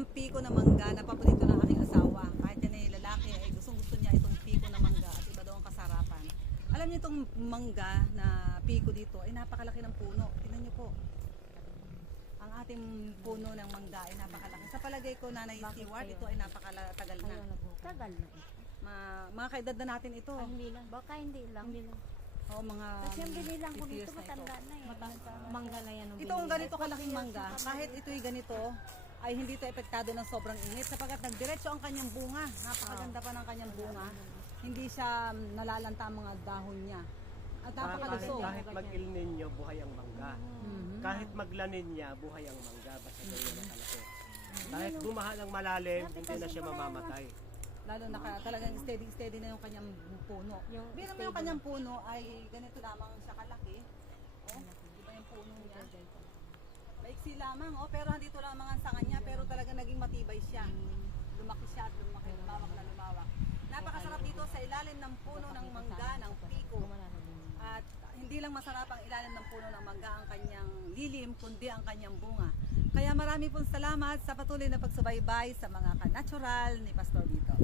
ang piko na mangga na paborito ng aking asawa. Kahit yan ay lalaki, ay gusto niya itong piko na mangga at iba daw ang kasarapan. Alam niyo itong mangga na piko dito ay napakalaki ng puno. Tingnan niyo po. Ang ating puno ng mangga ay napakalaki. Sa palagay ko, Nanay Stewart, ito ay napakatagal na. Tagal na. Mga kaedad na natin ito. Hindi lang. Baka hindi lang. O mga Kasi yung binilang ko 50 years dito na ito. matanda na eh. Mangga na yan. Ito ang ganito kalaking mangga, kahit ito'y ganito, ay hindi ito epektado ng sobrang init sapagkat nagdiretso ang kanyang bunga. Napakaganda pa ng kanyang bunga. Hindi siya nalalanta ang mga dahon niya. At napakalusog. Kahit mag-Il Nino, buhay ang mangga. Kahit maglanin niya, buhay ang mangga. Basta ganyan na kalaki. Kahit gumaha ng malalim, hindi na siya mamamatay. Lalo na talagang steady na yung kanyang puno. Bilang mo yung kanyang puno ay ganito lamang siya kalaki. Oh, iba yung puno niya. Maiksi lamang, oh, pero andito lamang ang sanga niya, pero talagang naging matibay siya. Lumaki siya at lumaki, lumawak na lumawak. Napakasarap dito sa ilalim ng puno ng mangga, ng piko. At hindi lang masarap ang ilalim ng puno ng mangga ang kanyang lilim, kundi ang kanyang bunga. Kaya marami pong salamat sa patuloy na pagsubaybay sa mga ka-natural ni Pastor Vito.